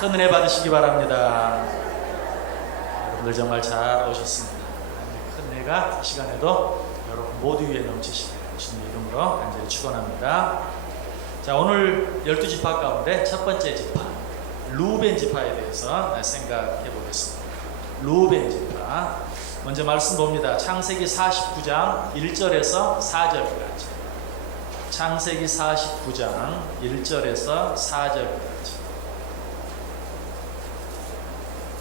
큰 은혜 받으시기 바랍니다. 여러분들 정말 잘 오셨습니다. 큰 은혜가 이 시간에도 여러분 모두 위에 넘치시길 주님의 이름으로 간절히 축원합니다. 자, 오늘 12지파 가운데 첫 번째 지파 루벤 지파에 대해서 생각해 보겠습니다. 루벤 지파 먼저 말씀 봅니다. 창세기 49장 1절에서 4절까지. 창세기 49장 1절에서 4절까지.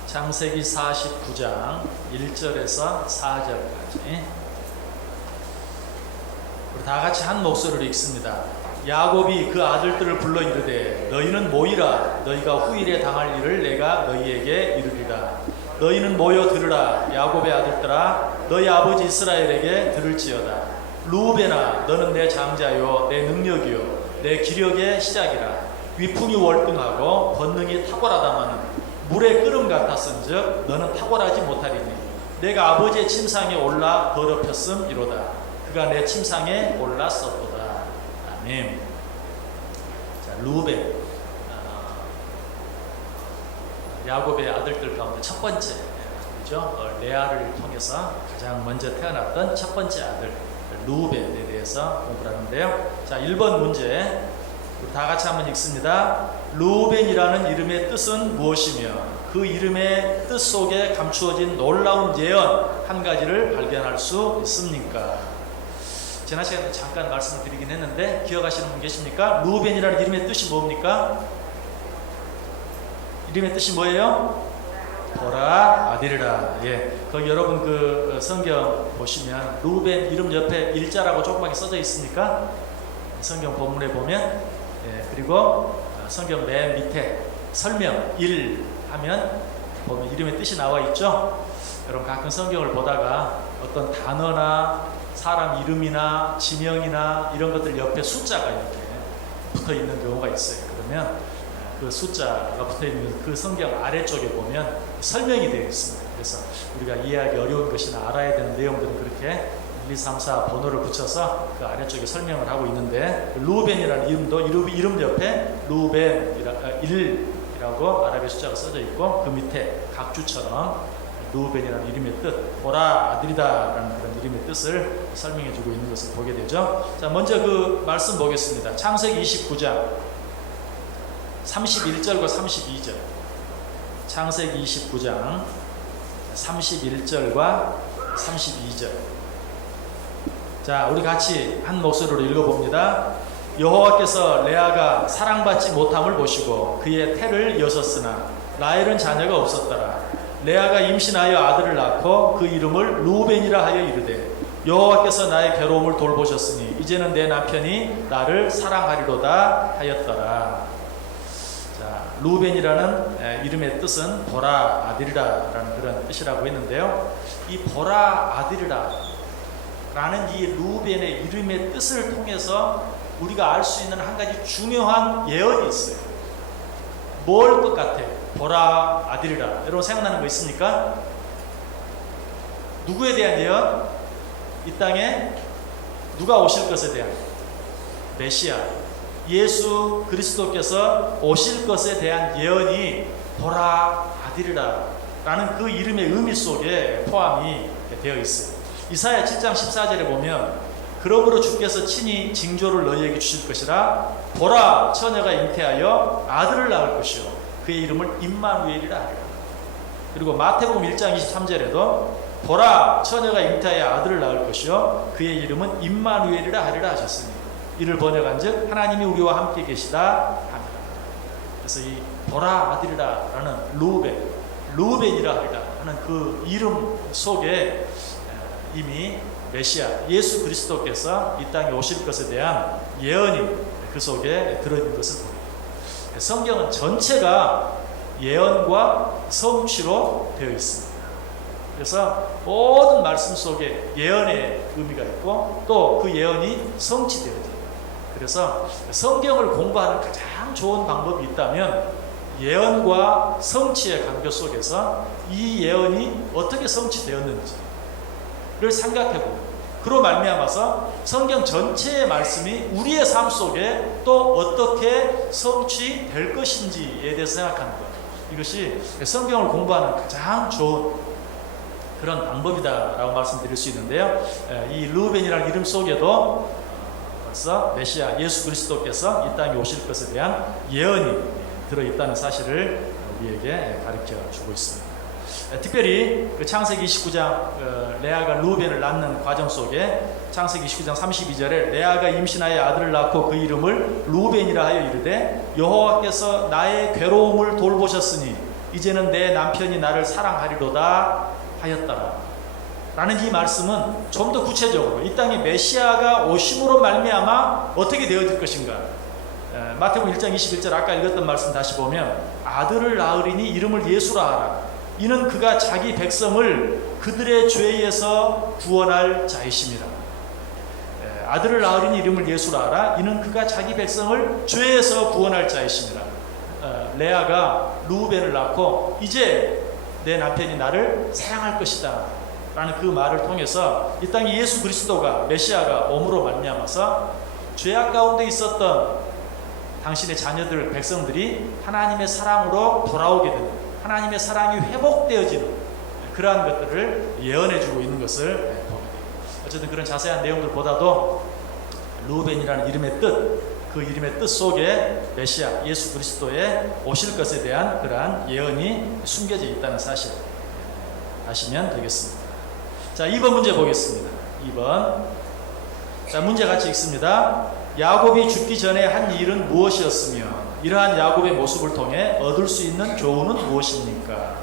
창세기 49장 1절에서 4절까지. 우리 다 같이 한 목소리로 읽습니다. 야곱이 그 아들들을 불러 이르되 너희는 모이라. 너희가 후일에 당할 일을 내가 너희에게 이르리라. 너희는 모여 들으라. 야곱의 아들들아, 너희 아버지 이스라엘에게 들을지어다. 루벤아, 너는 내 장자요 내 능력이요 내 기력의 시작이라. 위풍이 월등하고 권능이 탁월하다마는 물의 끓음 같았은즉 너는 탁월하지 못하리니 내가 아버지의 침상에 올라 더럽혔음이로다. 그가 내 침상에 올랐었도다. 아멘. 자, 루벤, 야곱의 아들들 가운데 첫 번째죠. 레아를 통해서 가장 먼저 태어났던 첫 번째 아들 루벤에 대해서 공부를 하는데요. 자, 1번 문제 우리 다 같이 한번 읽습니다. 루벤이라는 이름의 뜻은 무엇이며 그 이름의 뜻 속에 감추어진 놀라운 예언 한 가지를 발견할 수 있습니까? 지난 시간에 잠깐 말씀을 드리긴 했는데 기억하시는 분 계십니까? 루벤이라는 이름의 뜻이 뭡니까? 이름의 뜻이 뭐예요? 보라 아들이라. 예, 거기 여러분 그 성경 보시면 루벤 이름 옆에 일자라고 조그맣게 써져 있습니까? 성경 본문에 보면, 예, 그리고 성경 맨 밑에 설명 1 하면 보면 이름의 뜻이 나와 있죠. 여러분 가끔 성경을 보다가 어떤 단어나 사람 이름이나 지명이나 이런 것들 옆에 숫자가 이렇게 붙어 있는 경우가 있어요. 그러면 그 숫자가 붙어 있는 그 성경 아래쪽에 보면 설명이 되어 있습니다. 그래서 우리가 이해하기 어려운 것이나 알아야 되는 내용들은 그렇게 1, 2, 3, 4 번호를 붙여서 그 아래쪽에 설명을 하고 있는데, 루벤이라는 이름도 이름 옆에 루벤 1이라고 아랍의 숫자가 써져 있고 그 밑에 각주처럼 루벤이라는 이름의 뜻, 보라 아들이다라는 그런 이름의 뜻을 설명해 주고 있는 것을 보게 되죠. 자, 먼저 그 말씀 보겠습니다. 창세기 29장 31절과 32절. 창세기 29장 31절과 32절. 자, 우리 같이 한 목소리로 읽어봅니다. 여호와께서 레아가 사랑받지 못함을 보시고 그의 태를 여셨으나 라헬은 자녀가 없었더라. 레아가 임신하여 아들을 낳고 그 이름을 루벤이라 하여 이르되 여호와께서 나의 괴로움을 돌보셨으니 이제는 내 남편이 나를 사랑하리로다 하였더라. 자, 루벤이라는 이름의 뜻은 보라 아들이라라는 그런 뜻이라고 했는데요. 이 보라 아들이라 라는 이 루벤의 이름의 뜻을 통해서 우리가 알 수 있는 한 가지 중요한 예언이 있어요. 뭘 것 같아요? 보라 아들이라. 여러분 생각나는 거 있습니까? 누구에 대한 예언? 이 땅에 누가 오실 것에 대한, 메시아 예수 그리스도께서 오실 것에 대한 예언이 보라 아들이라 라는 그 이름의 의미 속에 포함이 되어 있어요. 이사야 7장 14절에 보면 그러므로 주께서 친히 징조를 너희에게 주실 것이라. 보라 처녀가 잉태하여 아들을 낳을 것이요 그의 이름을 임마누엘이라 하리라. 그리고 마태복음 1장 23절에도 보라 처녀가 잉태하여 아들을 낳을 것이요 그의 이름은 임마누엘이라 하리라 하셨으니 이를 번역한즉 하나님이 우리와 함께 계시다 하니라. 그래서 이 보라 아들이라 라는 루벤이라 하리라 하는 그 이름 속에 이미 메시아 예수 그리스도께서 이 땅에 오실 것에 대한 예언이 그 속에 들어있는 것을 보입니다. 성경은 전체가 예언과 성취로 되어 있습니다. 그래서 모든 말씀 속에 예언의 의미가 있고 또 그 예언이 성취되어져요. 그래서 성경을 공부하는 가장 좋은 방법이 있다면 예언과 성취의 관계 속에서 이 예언이 어떻게 성취되었는지를 생각해보고 그로 말미암아서 성경 전체의 말씀이 우리의 삶 속에 또 어떻게 성취될 것인지에 대해서 생각하는 거예요. 이것이 성경을 공부하는 가장 좋은 그런 방법이다라고 말씀드릴 수 있는데요. 이 르우벤이라는 이름 속에도 벌써 메시아 예수 그리스도께서 이 땅에 오실 것에 대한 예언이 들어있다는 사실을 우리에게 가르쳐 주고 있습니다. 특별히 그 창세기 29장 레아가 르우벤을 낳는 과정 속에 창세기 29장 32절에 레아가 임신하여 아들을 낳고 그 이름을 르우벤이라 하여 이르되 여호와께서 나의 괴로움을 돌보셨으니 이제는 내 남편이 나를 사랑하리로다 하였더라 라는 이 말씀은 좀 더 구체적으로 이 땅에 메시아가 오심으로 말미암아 어떻게 되어질 것인가. 마태복음 1장 21절 아까 읽었던 말씀 다시 보면 아들을 낳으리니 이름을 예수라 하라. 이는 그가 자기 백성을 그들의 죄에서 구원할 자이심이라. 아들을 낳으리니 이름을 예수라 하라. 이는 그가 자기 백성을 죄에서 구원할 자이심이라. 레아가 르우벤을 낳고 이제 내 남편이 나를 사랑할 것이다 라는 그 말을 통해서 이 땅에 예수 그리스도가 메시아가 오므로 말미암아서 죄악 가운데 있었던 당신의 자녀들 백성들이 하나님의 사랑으로 돌아오게 되는, 하나님의 사랑이 회복되어지는 그러한 것들을 예언해주고 있는 것을 보게 됩니다. 어쨌든 그런 자세한 내용들보다도 르우벤이라는 이름의 뜻, 그 이름의 뜻 속에 메시아 예수 그리스도의 오실 것에 대한 그러한 예언이 숨겨져 있다는 사실 아시면 되겠습니다. 자, 2번 문제 보겠습니다. 2번. 자, 문제 같이 읽습니다. 야곱이 죽기 전에 한 일은 무엇이었으며 이러한 야곱의 모습을 통해 얻을 수 있는 교훈은 무엇입니까?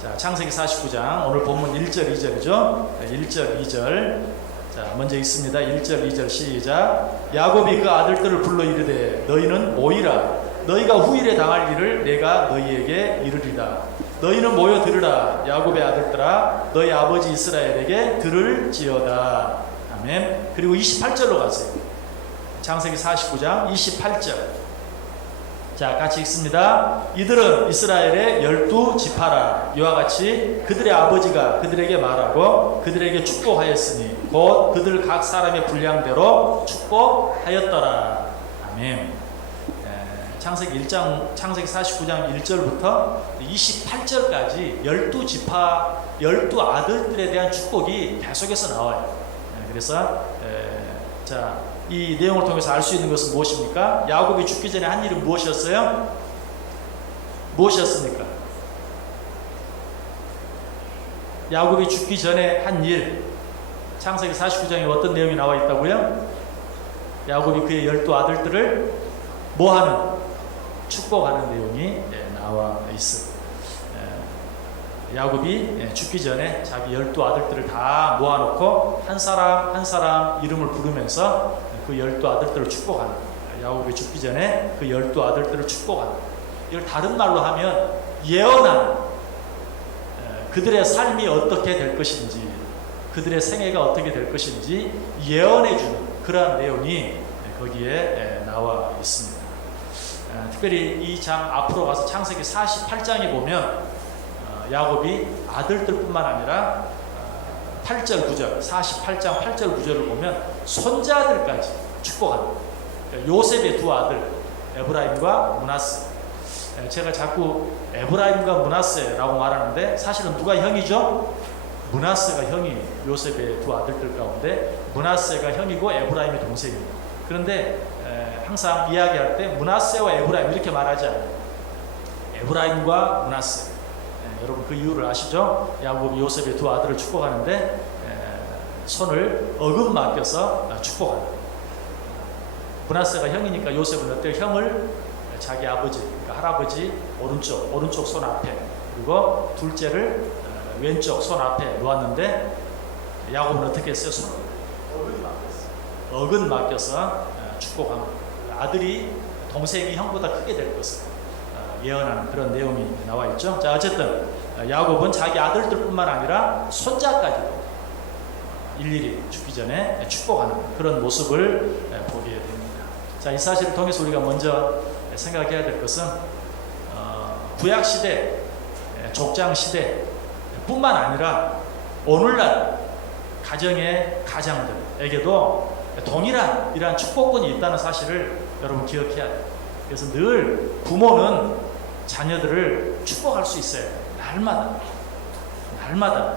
자, 창세기 49장 오늘 본문 1절 2절이죠. 1절 2절. 자, 먼저 읽습니다. 1절 2절 시작. 야곱이 그 아들들을 불러 이르되 너희는 모이라. 너희가 후일에 당할 일을 내가 너희에게 이르리라. 너희는 모여 들으라. 야곱의 아들들아 너희 아버지 이스라엘에게 들을지어다. 아멘. 그리고 28절로 가세요. 창세기 49장 28절. 자, 같이 읽습니다. 이들은 이스라엘의 12지파라. 이와 같이 그들의 아버지가 그들에게 말하고 그들에게 축복하였으니 곧 그들 각 사람의 분량대로 축복하였더라. 아멘. 창세기 49장 1절부터 28절까지 12지파 12아들들에 대한 축복이 계속해서 나와요. 그래서 자, 이 내용을 통해서 알 수 있는 것은 무엇입니까? 야곱이 죽기 전에 한 일은 무엇이었어요? 무엇이었습니까? 야곱이 죽기 전에 한 일, 창세기 49장에 어떤 내용이 나와 있다고요? 야곱이 그의 12아들들을 뭐하는? 축복하는 내용이 나와 있습니다. 야곱이 죽기 전에 자기 12아들들을 다 모아놓고 한 사람 한 사람 이름을 부르면서 그 12아들들을 축복하는 거예요. 야곱이 죽기 전에 그 12아들들을 축복하는 거예요. 이걸 다른 말로 하면 예언하는, 그들의 삶이 어떻게 될 것인지, 그들의 생애가 어떻게 될 것인지 예언해주는 그러한 내용이 거기에 나와 있습니다. 특별히 이 장 앞으로 가서 창세기 48장에 보면 야곱이 아들들뿐만 아니라 8절 9절 48장 8절 9절을 보면 손자들까지 축복합니다. 요셉의 두 아들 에브라임과 므낫세. 제가 자꾸 에브라임과 므낫세라고 말하는데 사실은 누가 형이죠? 므낫세가 형이 요셉의 두 아들들 가운데 므낫세가 형이고 에브라임이 동생입니다. 그런데 항상 이야기할 때 므낫세와 에브라임 이렇게 말하지 않아요. 에브라임과 므낫세. 여러분 그 이유를 아시죠? 야곱이 요셉의 두 아들을 축복하는데 손을 어금 맡겨서 축복합니다. 므낫세가 형이니까 요셉은 어때요? 형을 자기 아버지, 그러니까 할아버지 오른쪽 손 앞에, 그리고 둘째를 왼쪽 손 앞에 놓았는데 야곱은 어떻게 했어요? 손을 어근 맡겨서 축복합니다. 아들이 동생이 형보다 크게 될 것을 예언하는 그런 내용이 나와 있죠. 자, 어쨌든 야곱은 자기 아들들뿐만 아니라 손자까지도 일일이 죽기 전에 축복하는 그런 모습을 보게 됩니다. 자, 이 사실을 통해서 우리가 먼저 생각해야 될 것은 구약 시대, 족장 시대 뿐만 아니라 오늘날 가정의 가장들에게도 동일한 이러한 축복권이 있다는 사실을 여러분 기억해야 돼요. 그래서 늘 부모는 자녀들을 축복할 수 있어요. 날마다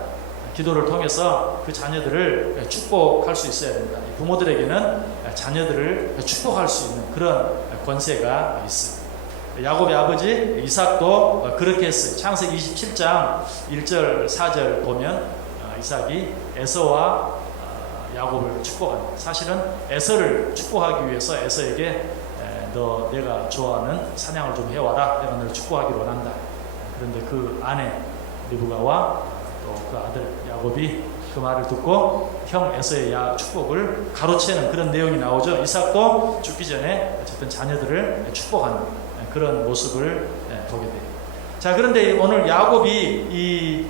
기도를 통해서 그 자녀들을 축복할 수 있어야 됩니다. 부모들에게는 자녀들을 축복할 수 있는 그런 권세가 있습니다. 야곱의 아버지 이삭도 그렇게 했어요. 창세기 27장 1절 4절 보면 이삭이 에서와 야곱을 축복합니다. 사실은 에서를 축복하기 위해서 에서에게 너 내가 좋아하는 사냥을 좀 해와라. 내가 너를 축복하기를 원한다. 그런데 그 아내 리브가와 또 그 아들 야곱이 그 말을 듣고 형 에서의 축복을 가로채는 그런 내용이 나오죠. 이삭도 죽기 전에 어쨌든 자녀들을 축복하는 그런 모습을 보게 돼요. 자, 그런데 오늘 야곱이 이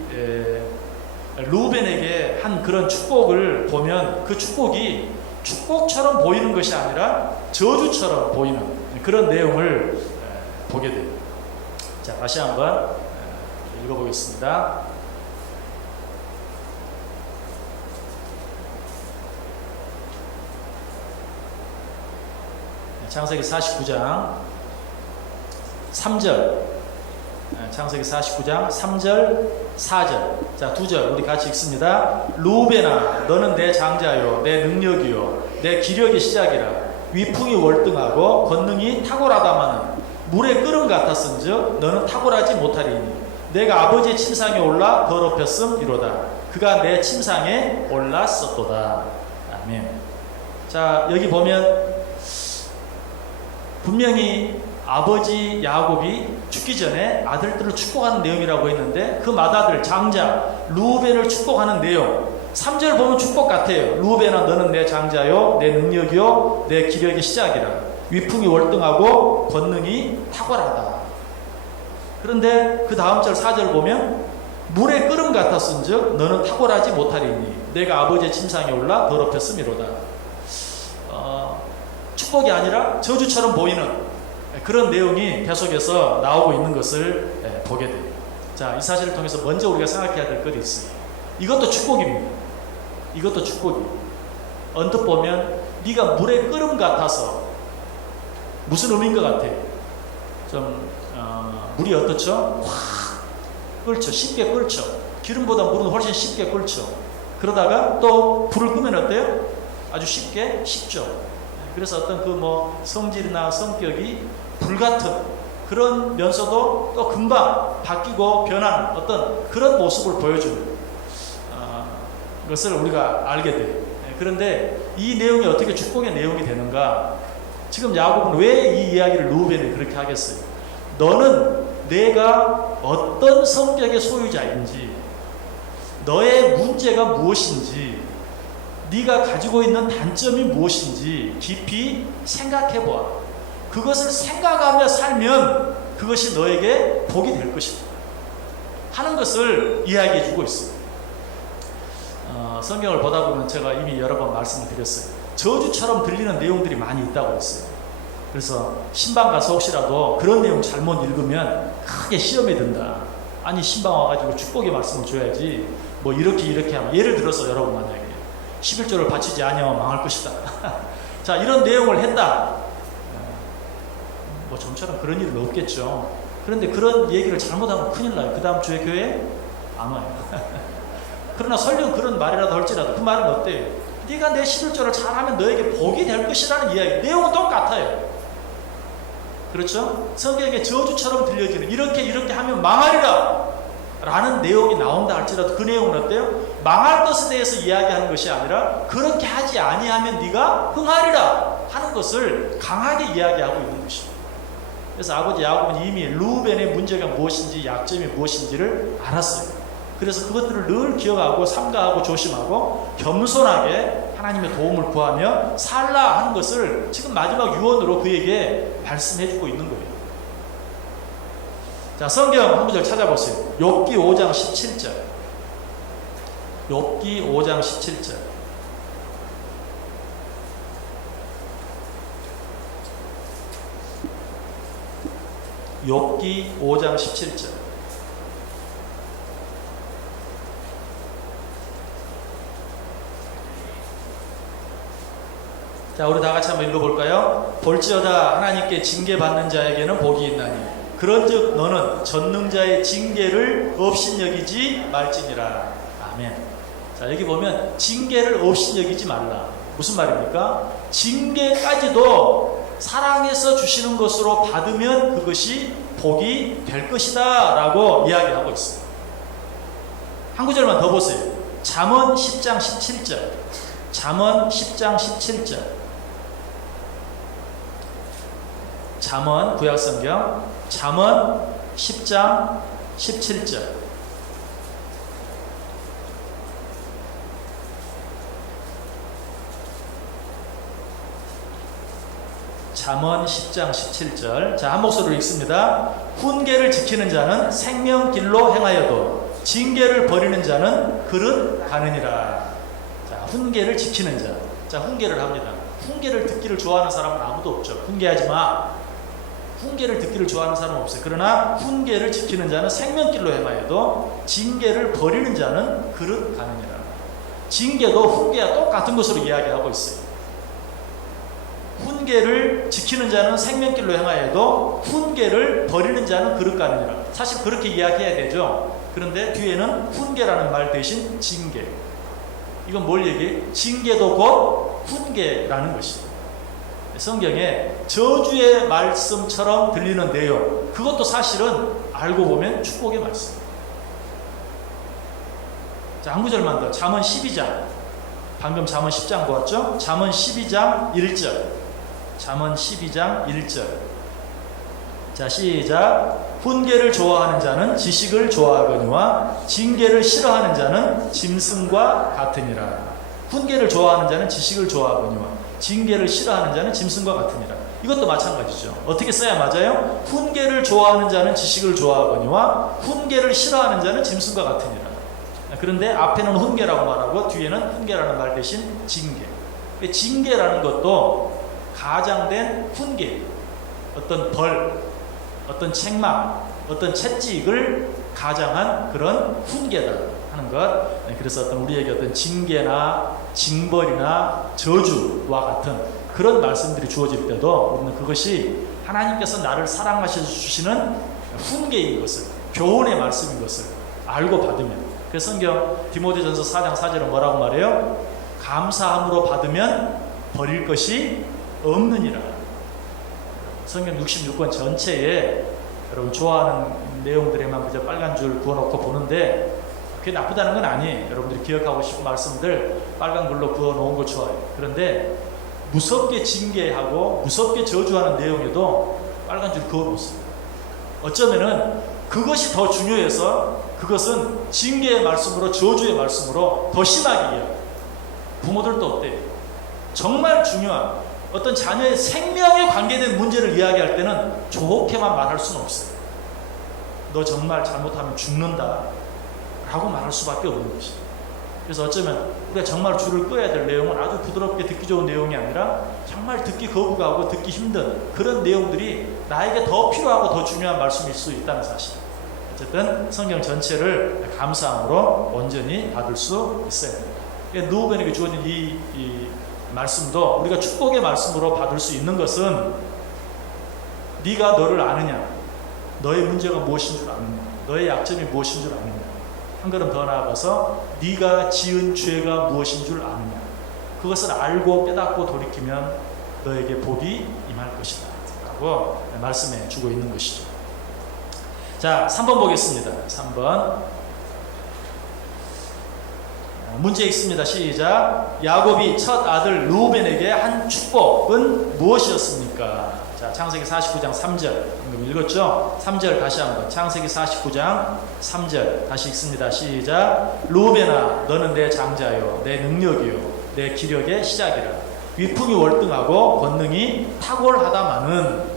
루벤에게 한 그런 축복을 보면 그 축복이 축복처럼 보이는 것이 아니라 저주처럼 보이는 그런 내용을 보게 돼요. 자, 다시 한번 읽어보겠습니다. 창세기 49장 3절, 창세기 49장 3절 4절. 자, 2절 우리 같이 읽습니다. 루벤아 너는 내 장자요 내 능력이요 내 기력의 시작이라. 위풍이 월등하고 권능이 탁월하다마는 물의 끓음 같았은즉 너는 탁월하지 못하리니 내가 아버지의 침상에 올라 더럽혔음이로다. 그가 내 침상에 올랐었도다. 아멘. 자, 여기 보면 분명히 아버지 야곱이 죽기 전에 아들들을 축복하는 내용이라고 했는데 그 맏아들 장자 루벤을 축복하는 내용 3절 보면 축복 같아요. 루벤아 너는 내 장자요 내 능력이요 내 기력의 시작이라. 위풍이 월등하고 권능이 탁월하다. 그런데 그 다음 절 4절 보면 물의 끓음 같았은즉 너는 탁월하지 못하리니 내가 아버지의 침상에 올라 더럽혔음이로다. 축복이 아니라 저주처럼 보이는 그런 내용이 계속해서 나오고 있는 것을 보게 돼요. 자, 이 사실을 통해서 먼저 우리가 생각해야 될 것이 있어요. 이것도 축복입니다. 이것도 축복이에요. 언뜻 보면 네가 물의 끓음 같아서 무슨 의미인 것 같아요? 좀 물이 어떻죠? 확 끓죠. 쉽게 끓죠. 기름보다 물은 훨씬 쉽게 끓죠. 그러다가 또 불을 끄면 어때요? 아주 쉽게 식죠. 그래서 어떤 그 성질이나 성격이 불같은 그런 면서도 또 금방 바뀌고 변하는 어떤 그런 모습을 보여주는 것을 우리가 알게 돼요. 그런데 이 내용이 어떻게 축복의 내용이 되는가? 지금 야곱은 왜 이 이야기를 루벤에 그렇게 하겠어요? 너는 내가 어떤 성격의 소유자인지, 너의 문제가 무엇인지, 네가 가지고 있는 단점이 무엇인지 깊이 생각해보아. 그것을 생각하며 살면 그것이 너에게 복이 될 것이다 하는 것을 이야기해주고 있습니다. 성경을 보다 보면 제가 이미 여러 번 말씀을 드렸어요. 저주처럼 들리는 내용들이 많이 있다고 했어요. 그래서 신방 가서 혹시라도 그런 내용 잘못 읽으면 크게 시험에 든다. 아니 신방 와가지고 축복의 말씀을 줘야지 이렇게 하면, 예를 들어서 여러분 만약에 11조를 바치지 아니하면 망할 것이다. 자, 이런 내용을 했다. 좀처럼 그런 일은 없겠죠. 그런데 그런 얘기를 잘못하면 큰일 나요. 그 다음 주에 교회에 안 와요. 그러나 설령 그런 말이라도 할지라도 그 말은 어때요? 네가 내 11조를 잘하면 너에게 복이 될 것이라는 이야기. 내용은 똑같아요. 그렇죠? 성경에 저주처럼 들려지는 이렇게 하면 망하리라 라는 내용이 나온다 할지라도 그 내용은 어때요? 망할 것에 대해서 이야기하는 것이 아니라 그렇게 하지 아니하면 네가 흥하리라 하는 것을 강하게 이야기하고 있는 것입니다. 그래서 아버지 야곱은 이미 루벤의 문제가 무엇인지 약점이 무엇인지를 알았어요. 그래서 그것들을 늘 기억하고 삼가하고 조심하고 겸손하게 하나님의 도움을 구하며 살라 하는 것을 지금 마지막 유언으로 그에게 말씀해주고 있는 거예요. 자, 성경 한 구절 찾아보세요. 욥기 5장 17절. 욥기 5장 17절. 욥기 5장 17절. 자, 우리 다 같이 한번 읽어볼까요? 볼지어다 하나님께 징계받는 자에게는 복이 있나니 그런즉 너는 전능자의 징계를 업신여기지 말지니라. 아멘. 자, 여기 보면 징계를 업신여기지 말라. 무슨 말입니까? 징계까지도 사랑해서 주시는 것으로 받으면 그것이 복이 될 것이다 라고 이야기하고 있어요. 한 구절만 더 보세요. 잠언 10장 17절. 잠언 10장 17절. 잠언 구약성경 잠언 10장 17절. 잠언 10장 17절. 자, 한 목소리로 읽습니다. 훈계를 지키는 자는 생명길로 행하여도 징계를 버리는 자는 그릇 가느니라. 자, 훈계를 지키는 자. 자, 훈계를 합니다. 훈계를 듣기를 좋아하는 사람은 아무도 없죠. 훈계하지 마. 훈계를 듣기를 좋아하는 사람은 없어요. 그러나 훈계를 지키는 자는 생명길로 행하여도 징계를 버리는 자는 그릇 가느니라. 징계도 훈계와 똑같은 것으로 이야기하고 있어요. 훈계를 지키는 자는 생명길로 행하여도 훈계를 버리는 자는 그릇 가느니라. 사실 그렇게 이야기해야 되죠. 그런데 뒤에는 훈계라는 말 대신 징계. 이건 뭘 얘기해? 징계도 곧 훈계라는 것이에요. 성경에 저주의 말씀처럼 들리는 내용, 그것도 사실은 알고 보면 축복의 말씀. 자, 한 구절만 더. 잠언 12장. 방금 잠언 10장 보았죠? 잠언 12장 1절. 잠언 12장 1절. 자, 시작. 훈계를 좋아하는 자는 지식을 좋아하거니와 징계를 싫어하는 자는 짐승과 같으니라. 훈계를 좋아하는 자는 지식을 좋아하거니와 징계를 싫어하는 자는 짐승과 같으니라. 이것도 마찬가지죠. 어떻게 써야 맞아요? 훈계를 좋아하는 자는 지식을 좋아하거니와 훈계를 싫어하는 자는 짐승과 같으니라. 그런데 앞에는 훈계라고 말하고 뒤에는 훈계라는 말 대신 징계. 징계라는 것도 가장된 훈계, 어떤 벌, 어떤 책망, 어떤 채찍을 가장한 그런 훈계다 하는 것. 그래서 어떤 우리에게 어떤 징계나 징벌이나 저주와 같은 그런 말씀들이 주어질 때도 우리는 그것이 하나님께서 나를 사랑하셔서 주시는 훈계인 것을, 교훈의 말씀인 것을 알고 받으면. 그래서 성경 디모데전서 4장 4절은 뭐라고 말해요? 감사함으로 받으면 버릴 것이 없느니라. 성경 66권 전체에 여러분 좋아하는 내용들에만 그저 빨간 줄 그어놓고 보는데 그게 나쁘다는 건 아니에요. 여러분들이 기억하고 싶은 말씀들 빨간 글로 그어놓은 거 좋아요. 그런데 무섭게 징계하고 무섭게 저주하는 내용에도 빨간 줄 그어놓습니다. 어쩌면은 그것이 더 중요해서 그것은 징계의 말씀으로 저주의 말씀으로 더 심하게 이해해요. 부모들도 어때요? 정말 중요한 어떤 자녀의 생명에 관계된 문제를 이야기할 때는 좋게만 말할 수는 없어요. 너 정말 잘못하면 죽는다 라고 말할 수밖에 없는 것이죠. 그래서 어쩌면 우리가 정말 줄을 꺼야 될 내용은 아주 부드럽게 듣기 좋은 내용이 아니라 정말 듣기 거부가고 듣기 힘든 그런 내용들이 나에게 더 필요하고 더 중요한 말씀일 수 있다는 사실. 어쨌든 성경 전체를 감사함으로 온전히 받을 수 있어야 됩니다. 누구에게 주어진 이 말씀도 우리가 축복의 말씀으로 받을 수 있는 것은 네가 너를 아느냐, 너의 문제가 무엇인 줄 아느냐, 너의 약점이 무엇인 줄 아느냐, 한 걸음 더 나아가서 네가 지은 죄가 무엇인 줄 아느냐, 그것을 알고 깨닫고 돌이키면 너에게 복이 임할 것이다 라고 말씀해 주고 있는 것이죠. 자, 3번 보겠습니다. 3번 문제 읽습니다. 시작. 야곱이 첫 아들 르우벤에게 한 축복은 무엇이었습니까? 자, 창세기 49장 3절 방금 읽었죠? 3절 다시 한번. 창세기 49장 3절 다시 읽습니다. 시작. 르우벤아, 너는 내 장자요, 내 능력이요, 내 기력의 시작이라. 위풍이 월등하고 권능이 탁월하다마는.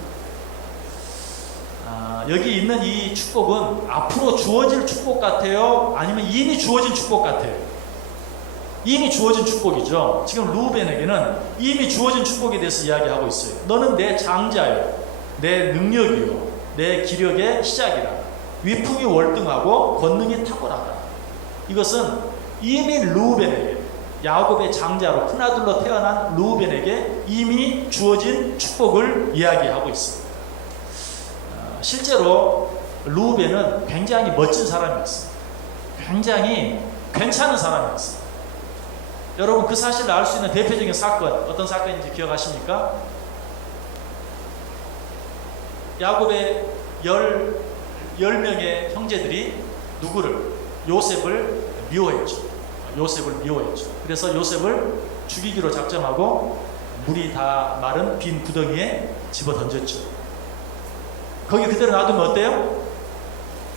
여기 있는 이 축복은 앞으로 주어질 축복 같아요? 아니면 이미 주어진 축복 같아요? 이미 주어진 축복이죠. 지금 르우벤에게는 이미 주어진 축복에 대해서 이야기하고 있어요. 너는 내 장자요, 내 능력이요, 내 기력의 시작이라. 위풍이 월등하고 권능이 탁월하다. 이것은 이미 르우벤에게, 야곱의 장자로 큰아들로 태어난 르우벤에게 이미 주어진 축복을 이야기하고 있습니다. 실제로 르우벤은 굉장히 멋진 사람이었어요. 굉장히 괜찮은 사람이었어요. 여러분 그 사실을 알 수 있는 대표적인 사건 어떤 사건인지 기억하십니까? 야곱의 10명의 형제들이 누구를? 요셉을 미워했죠. 요셉을 미워했죠. 그래서 요셉을 죽이기로 작정하고 물이 다 마른 빈 구덩이에 집어 던졌죠. 거기 그대로 놔두면 어때요?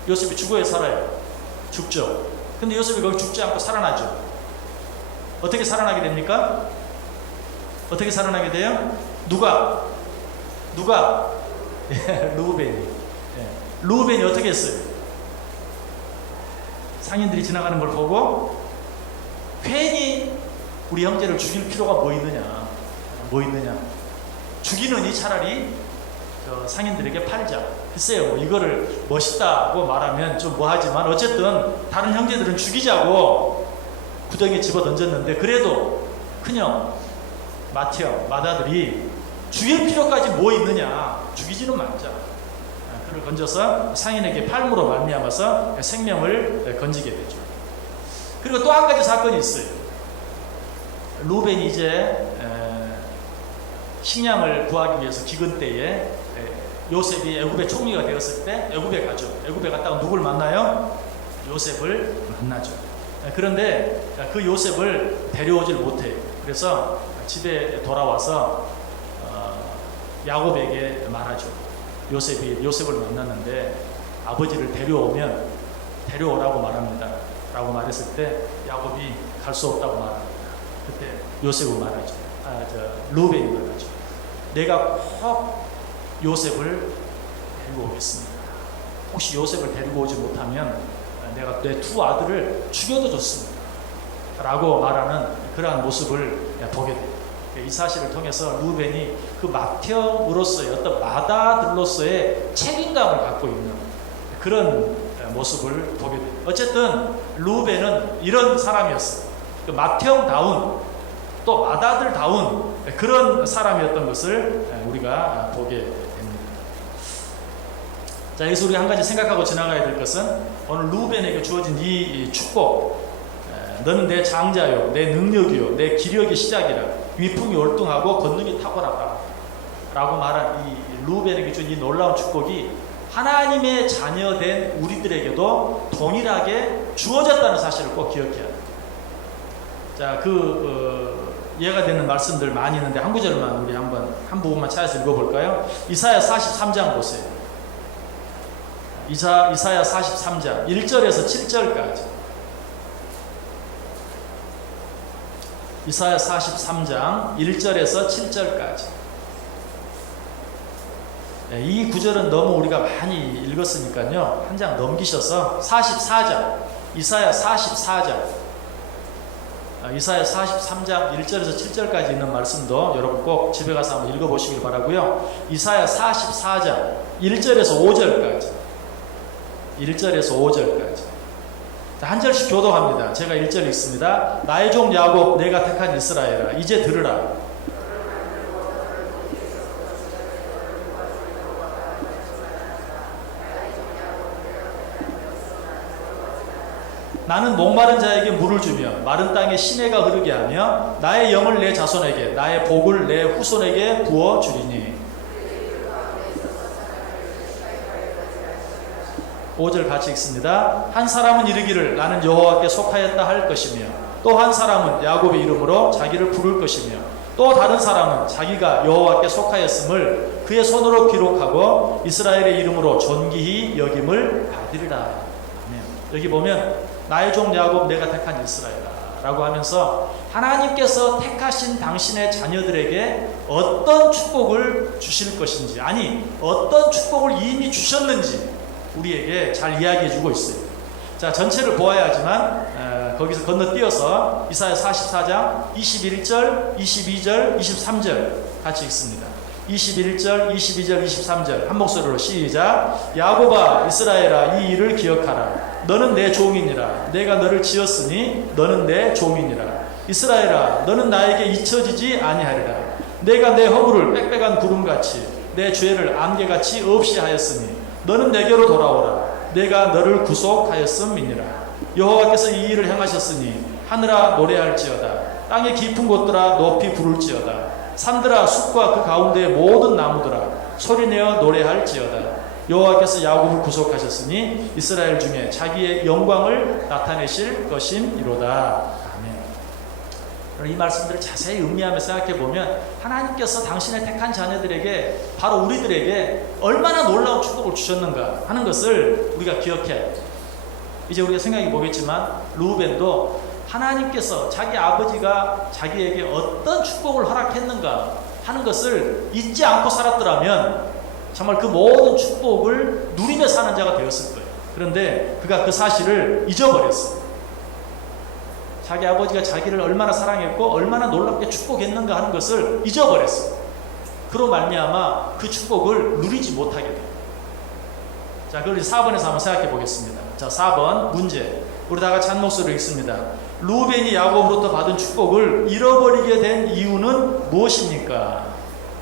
요셉이 죽어야 살아요. 죽죠. 근데 요셉이 거기 죽지 않고 살아나죠. 어떻게 살아나게 됩니까? 어떻게 살아나게 돼요? 누가? 르우벤이. 르우벤이 어떻게 했어요? 상인들이 지나가는 걸 보고 괜히 우리 형제를 죽일 필요가 뭐 있느냐. 죽이느니 차라리 상인들에게 팔자. 글쎄요, 뭐 이거를 멋있다고 말하면 좀 뭐하지만 어쨌든 다른 형제들은 죽이자고 구덩이에 집어 던졌는데 그래도 큰형 마다들이 죽일 필요까지 뭐 있느냐. 죽이지는 말자. 그를 건져서 상인에게 팔므로 말미암아서 생명을 건지게 되죠. 그리고 또 한 가지 사건이 있어요. 르우벤이 이제 식량을 구하기 위해서 기근 때에 요셉이 애굽의 총리가 되었을 때 애굽에 가죠. 애굽에 갔다가 누굴 만나요? 요셉을 만나죠. 그런데 그 요셉을 데려오질 못해요. 그래서 집에 돌아와서 야곱에게 말하죠. 요셉을 만났는데 아버지를 데려오라고 말합니다. 라고 말했을 때 야곱이 갈 수 없다고 말합니다. 그때 요셉은 말하죠. 르우벤이 말하죠. 내가 꼭 요셉을 데리고 오겠습니다. 혹시 요셉을 데리고 오지 못하면 내가 내 두 아들을 죽여도 좋습니다. 라고 말하는 그러한 모습을 보게 돼요. 이 사실을 통해서 르우벤이 그 맏형으로서의 어떤 마다들로서의 책임감을 갖고 있는 그런 모습을 보게 돼요. 어쨌든 르우벤은 이런 사람이었어요. 그 맏형다운 또 마다들다운 그런 사람이었던 것을 우리가 보게 됩니다. 자, 여기서 우리가 한 가지 생각하고 지나가야 될 것은 오늘 르우벤에게 주어진 이 축복, 너는 내 장자요, 내 능력이요, 내 기력의 시작이라, 위풍이 월등하고 권능이 탁월하다 라고 말한 이 르우벤에게 준 이 놀라운 축복이 하나님의 자녀된 우리들에게도 동일하게 주어졌다는 사실을 꼭 기억해야 합니다. 자, 이해가 되는 말씀들 많이 있는데 한 구절만 우리 한 부분만 찾아서 읽어볼까요? 이사야 43장 보세요. 이사야 43장 1절에서 7절까지. 이사야 43장 1절에서 7절까지. 이 구절은 너무 우리가 많이 읽었으니까요. 한 장 넘기셔서 44장, 이사야 44장, 이사야 43장 1절에서 7절까지 있는 말씀도 여러분 꼭 집에 가서 한번 읽어보시길 바라고요. 이사야 44장 1절에서 5절까지, 1절에서 5절까지. 한 절씩 교독합니다. 제가 1절 읽습니다. 나의 종 야곱, 내가 택한 이스라엘아, 이제 들으라. 나는 목마른 자에게 물을 주며 마른 땅에 시내가 흐르게 하며 나의 영을 내 자손에게, 나의 복을 내 후손에게 부어주리니. 5절 같이 읽습니다. 한 사람은 이르기를 나는 여호와께 속하였다 할 것이며, 또 한 사람은 야곱의 이름으로 자기를 부를 것이며, 또 다른 사람은 자기가 여호와께 속하였음을 그의 손으로 기록하고 이스라엘의 이름으로 존귀히 여김을 받으리라. 아멘. 여기 보면 나의 종 야곱, 내가 택한 이스라엘아 라고 하면서 하나님께서 택하신 당신의 자녀들에게 어떤 축복을 주실 것인지, 아니 어떤 축복을 이미 주셨는지 우리에게 잘 이야기해주고 있어요. 자, 전체를 보아야 하지만 거기서 건너뛰어서 이사야 44장 21절, 22절, 23절 같이 읽습니다. 21절, 22절, 23절 한 목소리로 시작. 야곱아, 이스라엘아, 이 일을 기억하라. 너는 내 종이니라. 내가 너를 지었으니 너는 내 종이니라. 이스라엘아, 너는 나에게 잊혀지지 아니하리라. 내가 내 허물을 빽빽한 구름같이 내 죄를 안개같이 없이 하였으니 너는 내게로 돌아오라. 내가 너를 구속하였음이니라. 여호와께서 이 일을 행하셨으니 하늘아 노래할지어다. 땅의 깊은 곳들아 높이 부를지어다. 산들아 숲과 그 가운데의 모든 나무들아 소리내어 노래할지어다. 여호와께서 야곱을 구속하셨으니 이스라엘 중에 자기의 영광을 나타내실 것임이로다. 아멘. 이 말씀들을 자세히 음미하며 생각해 보면 하나님께서 당신의 택한 자녀들에게, 바로 우리들에게 얼마나 놀라운 축복을 주셨는가 하는 것을 우리가 기억해야 해요. 이제 우리가 생각해 보겠지만 르우벤도 하나님께서 자기 아버지가 자기에게 어떤 축복을 허락했는가 하는 것을 잊지 않고 살았더라면 정말 그 모든 축복을 누리며 사는 자가 되었을 거예요. 그런데 그가 그 사실을 잊어버렸어요. 자기 아버지가 자기를 얼마나 사랑했고 얼마나 놀랍게 축복했는가 하는 것을 잊어버렸어요. 그로 말미암아 그 축복을 누리지 못하게 돼요. 자, 그걸 4번에서 한번 생각해 보겠습니다. 자, 4번 문제. 우리 다 같이 한 목소리로 읽습니다. 르우벤이 야곱으로부터 받은 축복을 잃어버리게 된 이유는 무엇입니까?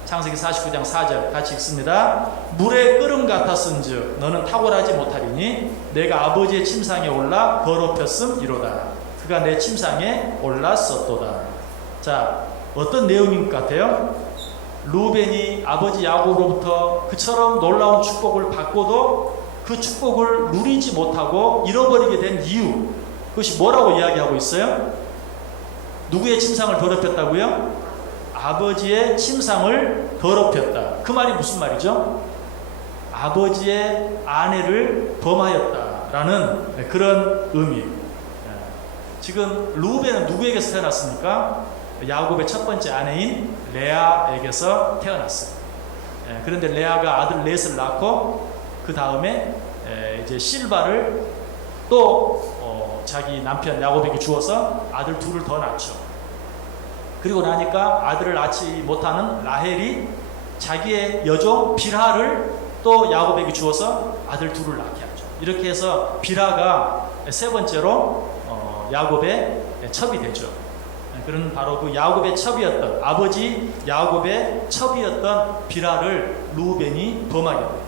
창세기 49장 4절 같이 읽습니다. 물의 끓음 같았은즉 너는 탁월하지 못하리니 내가 아버지의 침상에 올라 더럽혔음이로다. 그가 내 침상에 올랐었도다. 자, 어떤 내용인 것 같아요? 르우벤이 아버지 야곱으로부터 그처럼 놀라운 축복을 받고도 그 축복을 누리지 못하고 잃어버리게 된 이유, 그것이 뭐라고 이야기하고 있어요? 누구의 침상을 더럽혔다고요? 아버지의 침상을 더럽혔다. 그 말이 무슨 말이죠? 아버지의 아내를 범하였다라는 그런 의미. 지금 르우벤은 누구에게서 태어났습니까? 야곱의 첫 번째 아내인 레아에게서 태어났어요. 그런데 레아가 아들 넷을 낳고 그 다음에 이제 실바를 또 자기 남편 야곱에게 주어서 아들 둘을 더 낳죠. 그리고 나니까 아들을 낳지 못하는 라헬이 자기의 여종 빌하를 또 야곱에게 주어서 아들 둘을 낳게 하죠. 이렇게 해서 빌하가 세 번째로 야곱의 첩이 되죠. 그런 바로 그 야곱의 첩이었던, 아버지 야곱의 첩이었던 빌하를 르우벤이 범하게 됩니다.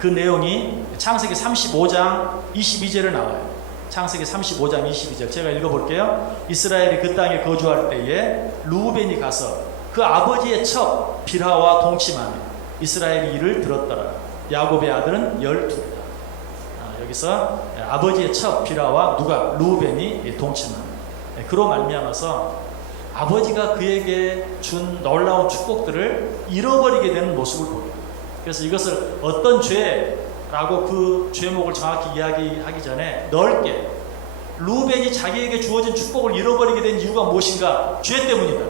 그 내용이 창세기 35장 22절에 나와요. 창세기 35장 22절 제가 읽어볼게요. 이스라엘이 그 땅에 거주할 때에 르우벤이 가서 그 아버지의 첩 빌하와 동침하며 이스라엘이 이를 들었더라. 야곱의 아들은 12이다. 여기서 아버지의 첩 빌하와 누가? 르우벤이 동침합니다. 그로 말미암아서 아버지가 그에게 준 놀라운 축복들을 잃어버리게 되는 모습을 보여요. 그래서 이것을 어떤 죄라고 그 죄목을 정확히 이야기하기 전에 넓게 르우벤이 자기에게 주어진 축복을 잃어버리게 된 이유가 무엇인가? 죄 때문이다.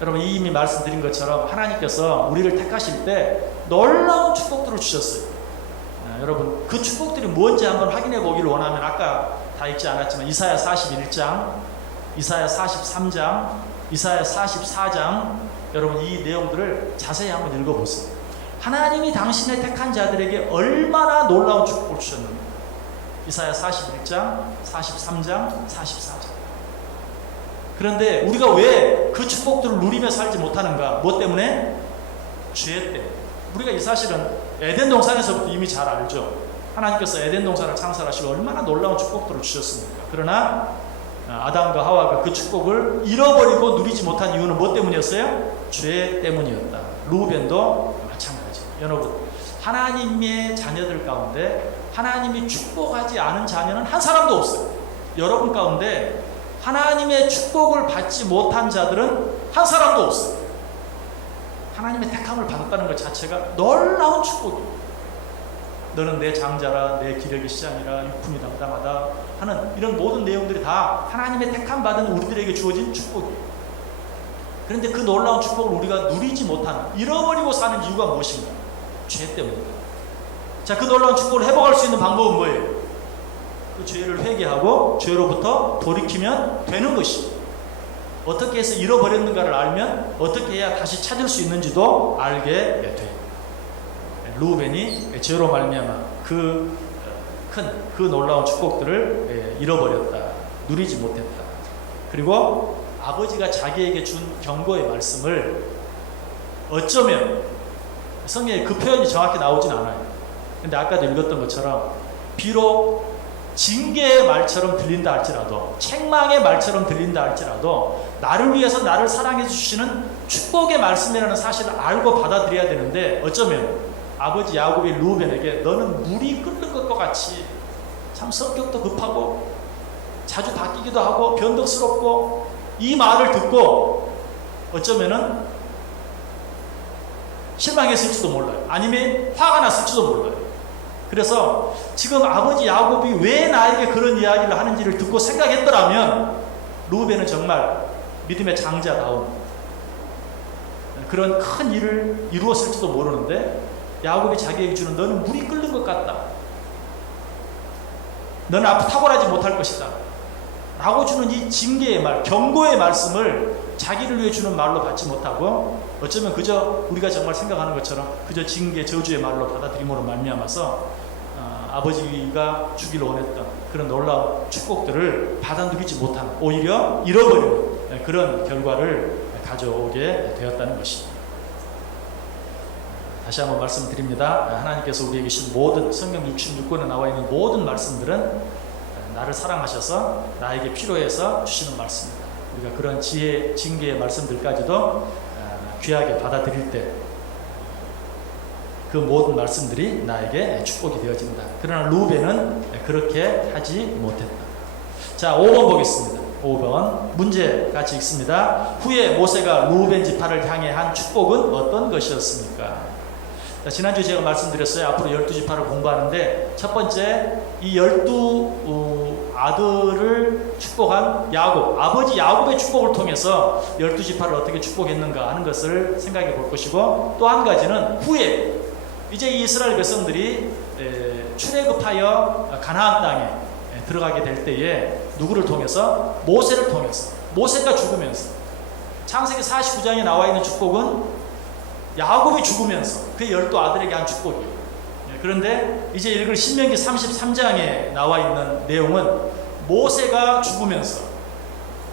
여러분, 이미 말씀드린 것처럼 하나님께서 우리를 택하실 때 놀라운 축복들을 주셨어요. 여러분, 그 축복들이 뭔지 한번 확인해 보기를 원하면 아까 다 읽지 않았지만 이사야 41장, 이사야 43장, 이사야 44장, 여러분 이 내용들을 자세히 한번 읽어보세요. 하나님이 당신의 택한 자들에게 얼마나 놀라운 축복을 주셨는가. 이사야 41장, 43장, 44장. 그런데 우리가 왜 그 축복들을 누리며 살지 못하는가? 뭐 때문에? 죄 때문에. 우리가 이 사실은 에덴 동산에서부터 이미 잘 알죠. 하나님께서 에덴 동산을 창설하시고 얼마나 놀라운 축복들을 주셨습니까? 그러나 아담과 하와가 그 축복을 잃어버리고 누리지 못한 이유는 뭐 때문이었어요? 죄 때문이었다. 르우벤도 마찬가지. 여러분, 하나님의 자녀들 가운데 하나님이 축복하지 않은 자녀는 한 사람도 없어요. 여러분 가운데 하나님의 축복을 받지 못한 자들은 한 사람도 없어요. 하나님의 택함을 받았다는 것 자체가 놀라운 축복이에요. 너는 내 장자라, 내 기력의 시장이라, 육품이 담당하다 하는 이런 모든 내용들이 다 하나님의 택함 받은 우리들에게 주어진 축복이에요. 그런데 그 놀라운 축복을 우리가 누리지 못하는, 잃어버리고 사는 이유가 무엇인가? 죄 때문입니다. 자, 그 놀라운 축복을 회복할 수 있는 방법은 뭐예요? 그 죄를 회개하고 죄로부터 돌이키면 되는 것이에요. 어떻게 해서 잃어버렸는가를 알면 어떻게 해야 다시 찾을 수 있는지도 알게 돼요. 르우벤이 죄로 말미암아 그 놀라운 축복들을 잃어버렸다. 누리지 못했다. 그리고 아버지가 자기에게 준 경고의 말씀을 어쩌면 성경에 그 표현이 정확히 나오진 않아요. 근데 아까도 읽었던 것처럼 비록 징계의 말처럼 들린다 할지라도, 책망의 말처럼 들린다 할지라도 나를 위해서 나를 사랑해 주시는 축복의 말씀이라는 사실을 알고 받아들여야 되는데, 어쩌면 아버지 야곱이 루벤에게 너는 물이 끓는 것과 같이 참 성격도 급하고 자주 바뀌기도 하고 변덕스럽고, 이 말을 듣고 어쩌면은 실망했을지도 몰라요. 아니면 화가 났을지도 몰라요. 그래서 지금 아버지 야곱이 왜 나에게 그런 이야기를 하는지를 듣고 생각했더라면 루벤은 정말 믿음의 장자다운 그런 큰 일을 이루었을지도 모르는데, 야곱이 자기에게 주는 너는 물이 끓는 것 같다, 너는 앞으로 탁월하지 못할 것이다 라고 주는 이 징계의 말, 경고의 말씀을 자기를 위해 주는 말로 받지 못하고, 어쩌면 그저 우리가 정말 생각하는 것처럼 그저 징계, 저주의 말로 받아들임으로 말미암아서 아버지가 주기를 원했던 그런 놀라운 축복들을 받아들이지 못하는, 오히려 잃어버리는 그런 결과를 가져오게 되었다는 것입니다. 다시 한번 말씀드립니다. 하나님께서 우리에게 주신 모든 성경 66권에 나와 있는 모든 말씀들은 나를 사랑하셔서 나에게 필요해서 주시는 말씀입니다. 우리가 그런 지혜, 징계의 말씀들까지도 귀하게 받아들일 때 그 모든 말씀들이 나에게 축복이 되어진다. 그러나 루벤은 그렇게 하지 못했다. 자, 5번 보겠습니다. 5번 문제 같이 읽습니다. 후에 모세가 루벤 지파를 향해 한 축복은 어떤 것이었습니까? 자, 지난주에 제가 말씀드렸어요. 앞으로 12지파를 공부하는데 첫 번째, 이 12아들을 축복한 야곱, 아버지 야곱의 축복을 통해서 12지파를 어떻게 축복했는가 하는 것을 생각해 볼 것이고, 또 한 가지는 후에 이제 이스라엘 백성들이 출애굽하여 가나안 땅에 들어가게 될 때에 누구를 통해서? 모세를 통해서, 모세가 죽으면서, 창세기 49장에 나와 있는 축복은 야곱이 죽으면서 그 12아들에게 한 축복이에요. 그런데 이제 읽을 신명기 33장에 나와 있는 내용은 모세가 죽으면서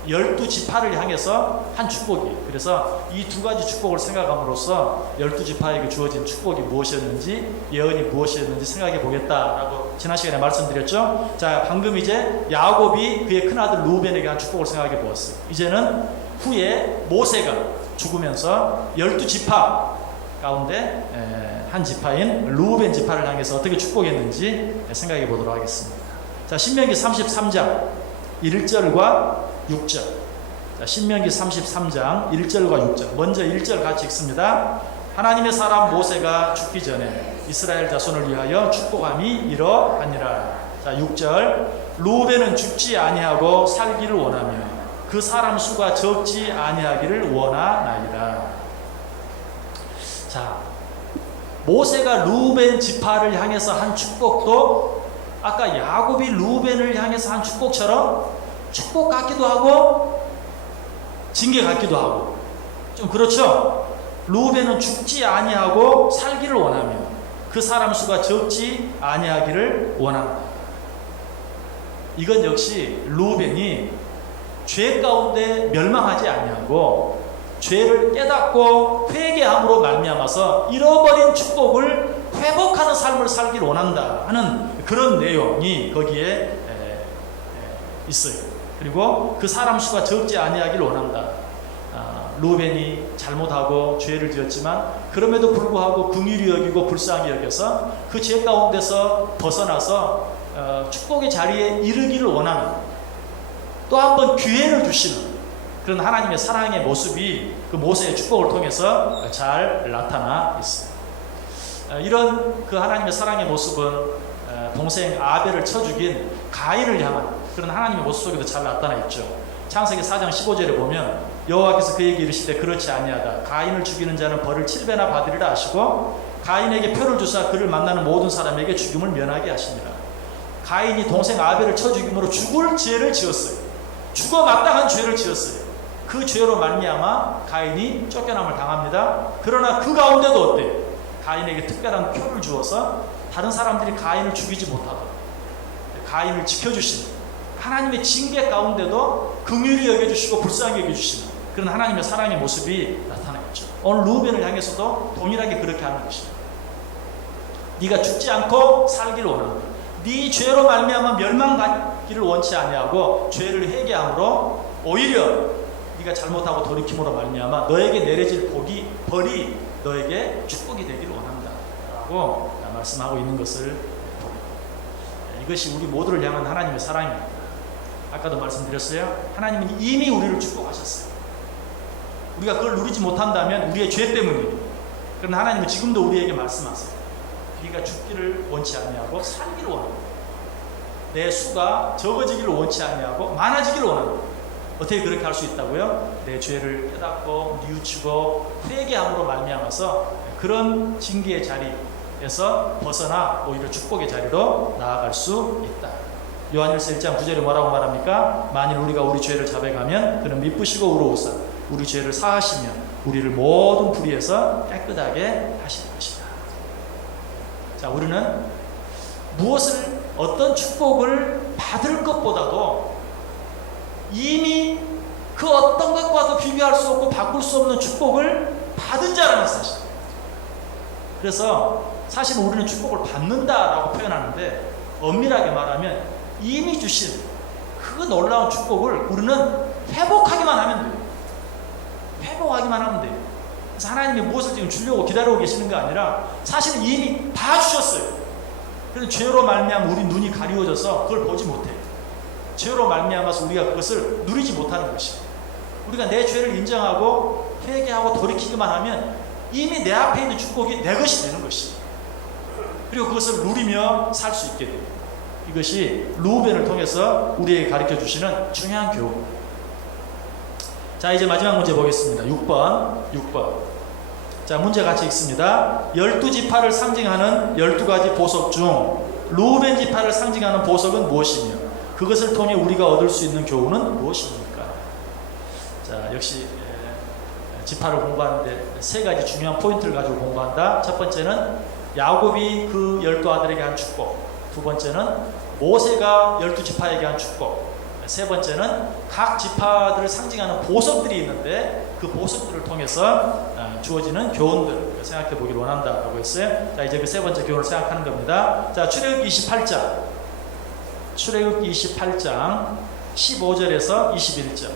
12지파를 향해서 한 축복이에요. 그래서 이 두 가지 축복을 생각함으로써 12지파에게 주어진 축복이 무엇이었는지, 예언이 무엇이었는지 생각해 보겠다라고 지난 시간에 말씀드렸죠. 자, 방금 이제 야곱이 그의 큰아들 루벤에게 한 축복을 생각해 보았어요. 이제는 후에 모세가 죽으면서 12지파 가운데 한 지파인 루벤 지파를 향해서 어떻게 축복했는지 생각해 보도록 하겠습니다. 자, 신명기 33장 1절과 6절. 자, 신명기 33장 1절과 6절. 먼저 1절 같이 읽습니다. 하나님의 사람 모세가 죽기 전에 이스라엘 자손을 위하여 축복함이 이러하니라. 자, 6절. 루벤은 죽지 아니하고 살기를 원하며 그 사람 수가 적지 아니하기를 원하나이다. 자, 모세가 루벤 지파를 향해서 한 축복도 아까 야곱이 루벤을 향해서 한 축복처럼 축복 같기도 하고 징계 같기도 하고 좀 그렇죠. 루벤은 죽지 아니하고 살기를 원하며 그 사람 수가 적지 아니하기를 원한다. 이건 역시 루벤이 죄 가운데 멸망하지 아니하고 죄를 깨닫고 회개함으로 말미암아서 잃어버린 축복을 회복하는 삶을 살기를 원한다 하는 그런 내용이 거기에 있어요. 그리고 그 사람 수가 적지 아니하기를 원한다. 루벤이 잘못하고 죄를 지었지만 그럼에도 불구하고 긍휼히 여기고 불쌍히 여겨서 그 죄 가운데서 벗어나서 축복의 자리에 이르기를 원하는, 또 한 번 기회를 주시는 그런 하나님의 사랑의 모습이 그 모세의 축복을 통해서 잘 나타나 있습니다. 이런 그 하나님의 사랑의 모습은 동생 아벨을 쳐 죽인 가인을 향한 그런 하나님의 모습 속에도 잘 나타나 있죠. 창세기 4장 15절에 보면 여호와께서 그에게 이르시되 그렇지 아니하다. 가인을 죽이는 자는 벌을 7배나 받으리라 하시고 가인에게 표를 주사 그를 만나는 모든 사람에게 죽임을 면하게 하시니라. 가인이 동생 아벨을 쳐 죽임으로 죽을 죄를 지었어요. 죽어 마땅한 죄를 지었어요. 그 죄로 말미암아 가인이 쫓겨남을 당합니다. 그러나 그 가운데도 어때요? 가인에게 특별한 표를 주어서 다른 사람들이 가인을 죽이지 못하도록 가인을 지켜주시는, 하나님의 징계 가운데도 긍휼히 여겨주시고 불쌍히 여겨주시는 그런 하나님의 사랑의 모습이 나타나겠죠. 오늘 루벤을 향해서도 동일하게 그렇게 하는 것입니다. 네가 죽지 않고 살기를 원한다. 네 죄로 말미암아 멸망받기를 원치 아니하고 죄를 회개함으로 오히려 네가 잘못하고 돌이킴으로 말미암아 너에게 내려질 벌이 너에게 축복이 되기를 원한다 라고 말씀하고 있는 것을 봅니다. 이것이 우리 모두를 향한 하나님의 사랑입니다. 아까도 말씀드렸어요. 하나님은 이미 우리를 축복하셨어요. 우리가 그걸 누리지 못한다면 우리의 죄 때문입니다. 그러나 하나님은 지금도 우리에게 말씀하세요. 네가 죽기를 원치 아니하고 살기를 원한다. 내 수가 적어지기를 원치 아니하고 많아지기를 원한다. 어떻게 그렇게 할 수 있다고요? 내 죄를 깨닫고 뉘우치고 회개함으로 말미암아서 그런 징계의 자리에서 벗어나 오히려 축복의 자리로 나아갈 수 있다. 요한일서 1장 9절에 뭐라고 말합니까? 만일 우리가 우리 죄를 자백하면 그는 미쁘시고 의로우사 우리 죄를 사하시며 우리를 모든 불의에서 깨끗하게 하실 것이다. 자, 우리는 무엇을 어떤 축복을 받을 것보다도 이미 그 어떤 것과도 비교할 수 없고 바꿀 수 없는 축복을 받은 자라는 사실. 그래서 사실 우리는 축복을 받는다라고 표현하는데 엄밀하게 말하면 이미 주신 그 놀라운 축복을 우리는 회복하기만 하면 돼요. 회복하기만 하면 돼요. 그래서 하나님이 무엇을 지금 주려고 기다리고 계시는 게 아니라 사실은 이미 다 주셨어요. 그래서 죄로 말미암아 우리 눈이 가리워져서 그걸 보지 못해요. 죄로 말미암아서 우리가 그것을 누리지 못하는 것이에요. 우리가 내 죄를 인정하고 회개하고 돌이키기만 하면 이미 내 앞에 있는 축복이 내 것이 되는 것이에요. 그리고 그것을 누리며 살 수 있게 돼요. 이것이 루벤을 통해서 우리에게 가르쳐 주시는 중요한 교훈. 자, 이제 마지막 문제 보겠습니다. 6번. 자, 문제 같이 읽습니다. 12지파를 상징하는 12가지 보석 중 루벤 지파를 상징하는 보석은 무엇이며 그것을 통해 우리가 얻을 수 있는 교훈은 무엇입니까? 자, 역시 지파를 공부하는데 세 가지 중요한 포인트를 가지고 공부한다. 첫 번째는 야곱이 그 12아들에게 한 축복. 두 번째는 모세가 12지파에게 한 축복. 세 번째는 각 지파들을 상징하는 보석들이 있는데 그 보석들을 통해서 주어지는 교훈들을 생각해 보기를 원한다라고 했어요. 자, 이제 그 세 번째 교훈을 생각하는 겁니다. 자, 출애굽기 28장 15절에서 21절.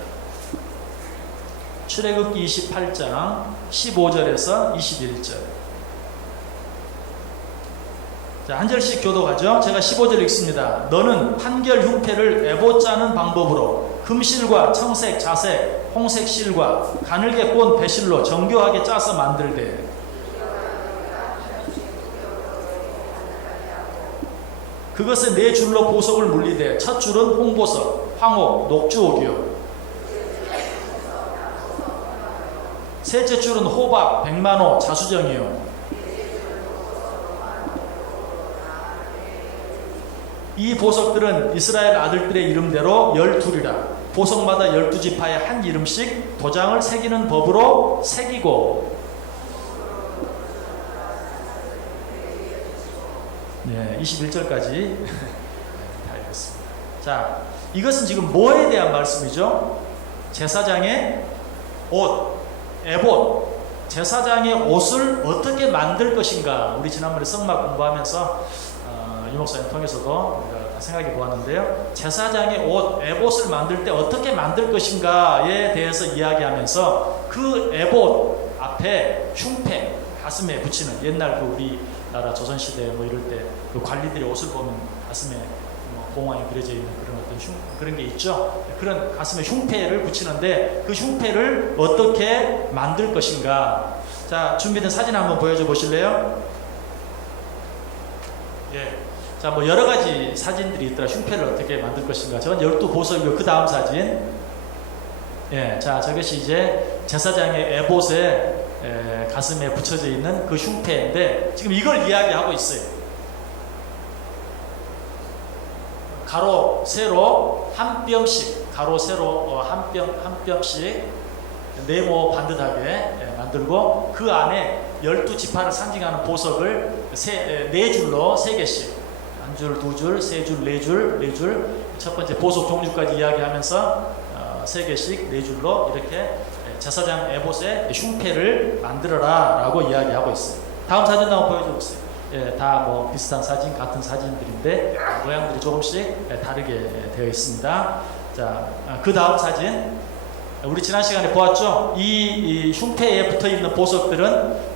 출애굽기 28장 15절에서 21절. 자, 한 절씩 교독하죠. 제가 15절 읽습니다. 너는 판결 흉패를 에봇 짜는 방법으로 금실과 청색, 자색, 홍색 실과 가늘게 꼰 배실로 정교하게 짜서 만들되 그것에 네 줄로 보석을 물리되 첫 줄은 홍보석, 황옥, 녹주옥이요 셋째 줄은 호박, 백만호, 자수정이요 이 보석들은 이스라엘 아들들의 이름대로 12이라 보석마다 12지파에 한 이름씩 도장을 새기는 법으로 새기고. 네, 21절까지 다 읽었습니다. 자, 이것은 지금 뭐에 대한 말씀이죠? 제사장의 옷, 에봇, 제사장의 옷을 어떻게 만들 것인가. 우리 지난번에 성막 공부하면서 이 목사님 통해서도 우리가 다 생각해 보았는데요. 제사장의 옷, 에봇을 만들 때 어떻게 만들 것인가에 대해서 이야기하면서 그 에봇 앞에 흉패, 가슴에 붙이는 옛날 그 우리나라 조선시대 뭐 이럴 때 그 관리들의 옷을 보면 가슴에 공황이 그려져 있는 그런 어떤 그런 게 있죠. 그런 가슴에 흉패를 붙이는데 그 흉패를 어떻게 만들 것인가. 자, 준비된 사진 한번 보여줘 보실래요? 예. 자, 뭐 여러 가지 사진들이 있더라. 흉패를 어떻게 만들 것인가. 저건 12보석이고 그 다음 사진. 예. 자, 저것이 이제 제사장의 에봇에 가슴에 붙여져 있는 그 흉패인데 지금 이걸 이야기하고 있어요. 가로, 세로 한 뼘씩, 가로, 세로 한 뼘씩 네모 반듯하게 만들고 그 안에 12지파를 상징하는 보석을 네 줄로 3개씩 한 줄, 두 줄, 세 줄, 네 줄, 네 줄 첫 번째 보석 종류까지 이야기하면서 3개씩 네 줄로 이렇게 제사장 에봇의 흉패를 만들어라 라고 이야기하고 있어요. 다음 사진 한번 보여주세요. 예, 다 뭐 비슷한 사진, 같은 사진들인데 모양들이 조금씩 다르게 되어 있습니다. 자, 그 다음 사진, 우리 지난 시간에 보았죠? 이 흉패에 붙어 있는 보석들은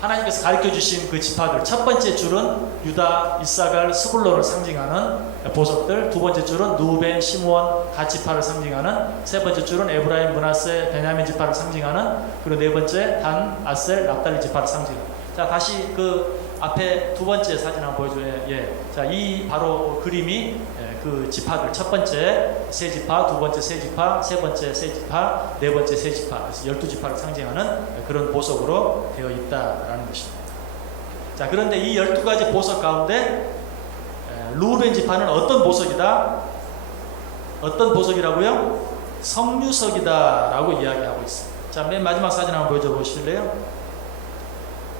하나님께서 가르쳐 주신 그 지파들, 첫 번째 줄은 유다, 이사갈, 스불론을 상징하는 보석들, 두 번째 줄은 누벤, 시므온, 갓 지파를 상징하는, 세 번째 줄은 에브라임, 므낫세, 베냐민 지파를 상징하는, 그리고 네 번째 단, 아셀, 납달리 지파를 상징하는. 자, 다시 그 앞에 두 번째 사진 한번 보여줘요. 예. 자, 이 바로 그림이 그 지파들, 첫 번째 세 지파, 두 번째 세 지파, 세 번째 세 지파, 네 번째 세 지파, 그래서 12지파를 상징하는 그런 보석으로 되어 있다라는 것입니다. 자, 그런데 이 12가지 보석 가운데 루벤 지파는 어떤 보석이다? 어떤 보석이라고요? 성류석이다 라고 이야기하고 있습니다. 자, 맨 마지막 사진 한번 보여줘 보실래요?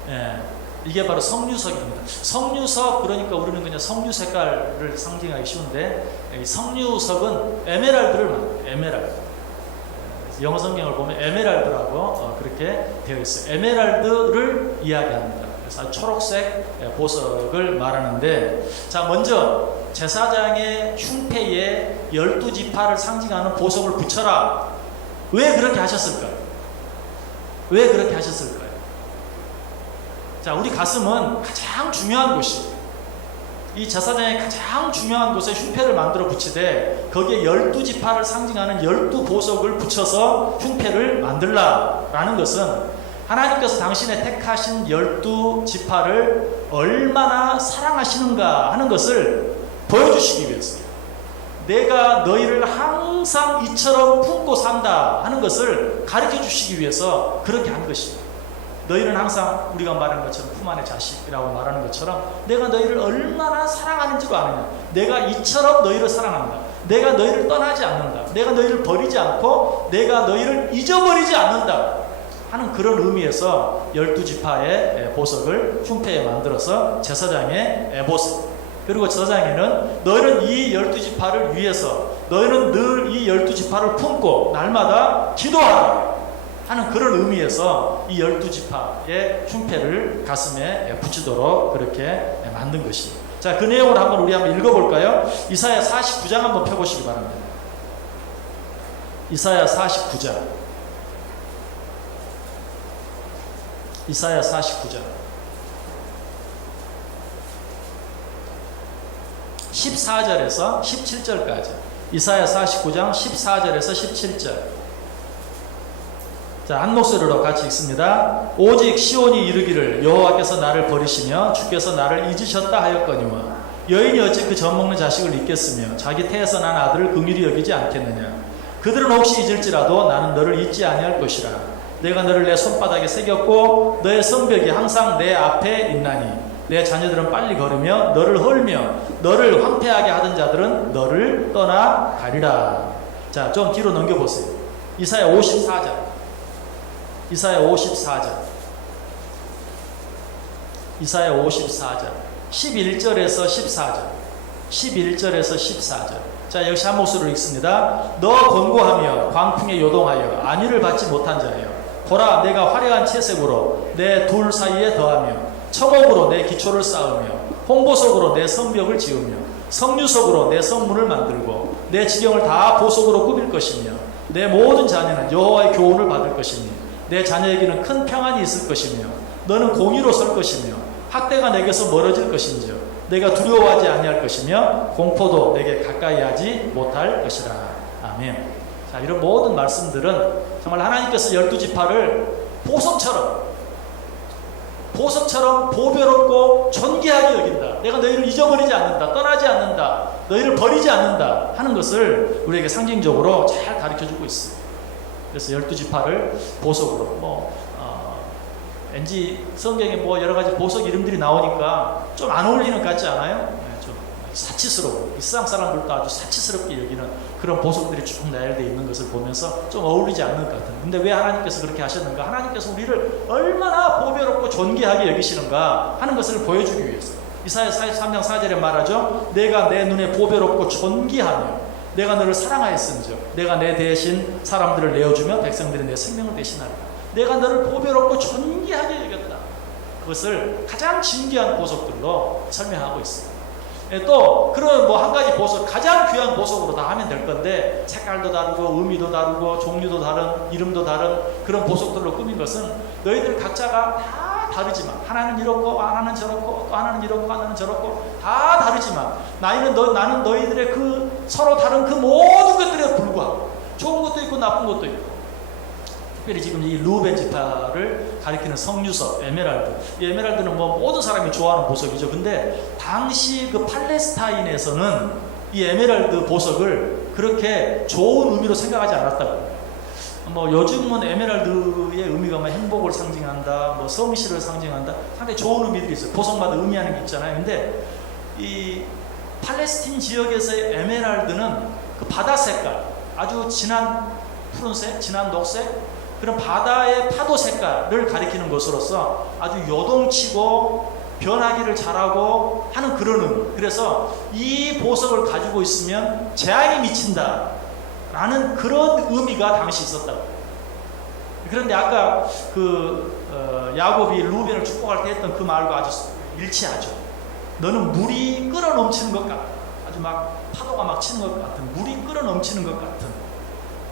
예. 이게 바로 성류석입니다. 성류석, 그러니까 우리는 그냥 성류 색깔을 상징하기 쉬운데, 이 성류석은 에메랄드를 말해요. 에메랄드. 영어 성경을 보면 에메랄드라고 그렇게 되어 있어요. 에메랄드를 이야기합니다. 그래서 초록색 보석을 말하는데, 자, 먼저 제사장의 흉패에 12지파를 상징하는 보석을 붙여라. 왜 그렇게 하셨을까요? 왜 그렇게 하셨을까요? 자, 우리 가슴은 가장 중요한 곳이, 이 제사장의 가장 중요한 곳에 흉패를 만들어 붙이되 거기에 12지파를 상징하는 12보석을 붙여서 흉패를 만들라라는 것은 하나님께서 당신의 택하신 12지파를 얼마나 사랑하시는가 하는 것을 보여주시기 위해서요. 내가 너희를 항상 이처럼 품고 산다 하는 것을 가르쳐 주시기 위해서 그렇게 한 것입니다. 너희는 항상 우리가 말하는 것처럼 품 안의 자식이라고 말하는 것처럼 내가 너희를 얼마나 사랑하는지도 아느냐. 내가 이처럼 너희를 사랑한다. 내가 너희를 떠나지 않는다. 내가 너희를 버리지 않고 내가 너희를 잊어버리지 않는다 하는 그런 의미에서 12지파의 보석을 흉패에 만들어서 제사장의 에봇, 그리고 제사장에는 너희는 이 12지파를 위해서 너희는 늘 이 12지파를 품고 날마다 기도하라 하는 그런 의미에서 이 12지파의 흉패를 가슴에 붙이도록 그렇게 만든 것입니다. 자, 그 내용을 우리 한번 읽어볼까요? 이사야 49장 한번 펴보시기 바랍니다. 이사야 49장. 이사야 49장. 14절에서 17절까지. 이사야 49장 14절에서 17절. 자, 한 목소리로 같이 읽습니다. 오직 시온이 이르기를 여호와께서 나를 버리시며 주께서 나를 잊으셨다 하였거니와 여인이 어찌 그 젖먹는 자식을 잊겠으며 자기 태에서 난 아들을 긍휼히 여기지 않겠느냐. 그들은 혹시 잊을지라도 나는 너를 잊지 아니할 것이라. 내가 너를 내 손바닥에 새겼고 너의 성벽이 항상 내 앞에 있나니 내 자녀들은 빨리 걸으며 너를 헐며 너를 황폐하게 하던 자들은 너를 떠나 가리라. 자, 좀 뒤로 넘겨보세요. 이사야 54장. 이사야 54장. 이사야 54장 11절에서 14절. 11절에서 14절. 자, 역시 한 목소리로 읽습니다. 너 권고하며 광풍에 요동하여 안위를 받지 못한 자여, 보라, 내가 화려한 채색으로 내 둘 사이에 더하며 청옥으로 내 기초를 쌓으며 홍보석으로 내 성벽을 지으며 성류석으로 내 성문을 만들고 내 지경을 다 보석으로 꾸밀 것이며 내 모든 자녀는 여호와의 교훈을 받을 것이니 내 자녀에게는 큰 평안이 있을 것이며 너는 공의로 설 것이며 학대가 내게서 멀어질 것인지요 내가 두려워하지 아니할 것이며 공포도 내게 가까이 하지 못할 것이라. 아멘. 자, 이런 모든 말씀들은 정말 하나님께서 12지파를 보석처럼 보배롭고 존귀하게 여긴다. 내가 너희를 잊어버리지 않는다. 떠나지 않는다. 너희를 버리지 않는다 하는 것을 우리에게 상징적으로 잘 가르쳐주고 있어요. 그래서 12지파를 보석으로 왠지 성경에 여러 가지 보석 이름들이 나오니까 좀 안 어울리는 것 같지 않아요? 네, 좀 사치스러워. 이 세상 사람들도 아주 사치스럽게 여기는 그런 보석들이 쭉 나열되어 있는 것을 보면서 좀 어울리지 않는 것 같은. 근데 왜 하나님께서 그렇게 하셨는가? 하나님께서 우리를 얼마나 보배롭고 존귀하게 여기시는가 하는 것을 보여주기 위해서. 이사야 43장 4절에 말하죠. 내가 내 눈에 보배롭고 존귀하며 내가 너를 사랑하였은즉 내가 내 대신 사람들을 내어주며 백성들이 내 생명을 대신하리라. 내가 너를 보배롭고 존귀하게 여겼다. 그것을 가장 진귀한 보석들로 설명하고 있습니다. 또 그런 뭐 한 가지 보석, 가장 귀한 보석으로 다 하면 될 건데 색깔도 다르고 의미도 다르고 종류도 다른, 이름도 다른 그런 보석들로 꾸민 것은 너희들 각자가 다 다르지만, 하나는 이렇고 하나는 저렇고 또 하나는 이렇고 하나는 저렇고 다 다르지만 나는 너희들의 그 서로 다른 그 모든 것들에 불구하고 좋은 것도 있고 나쁜 것도 있고, 특별히 지금 이 르우벤 지파를 가리키는 성유석, 에메랄드. 이 에메랄드는 뭐 모든 사람이 좋아하는 보석이죠. 근데 당시 그 팔레스타인에서는 이 에메랄드 보석을 그렇게 좋은 의미로 생각하지 않았다고. 뭐 요즘은 에메랄드의 의미가 뭐 행복을 상징한다, 뭐 성실을 상징한다, 상당히 좋은 의미들이 있어요. 보석마다 의미하는 게 있잖아요. 근데 이 팔레스틴 지역에서의 에메랄드는 그 바다 색깔, 아주 진한 푸른색, 진한 녹색, 그런 바다의 파도 색깔을 가리키는 것으로서 아주 요동치고 변하기를 잘하고 하는 그런 의미. 그래서 이 보석을 가지고 있으면 재앙이 미친다 라는 그런 의미가 당시 있었다고. 그런데 아까 야곱이 르우벤을 축복할 때 했던 그 말과 아주 일치하죠. 너는 물이 끓어 넘치는 것 같다. 아주 막 파도가 막 치는 것 같은, 물이 끓어 넘치는 것 같은,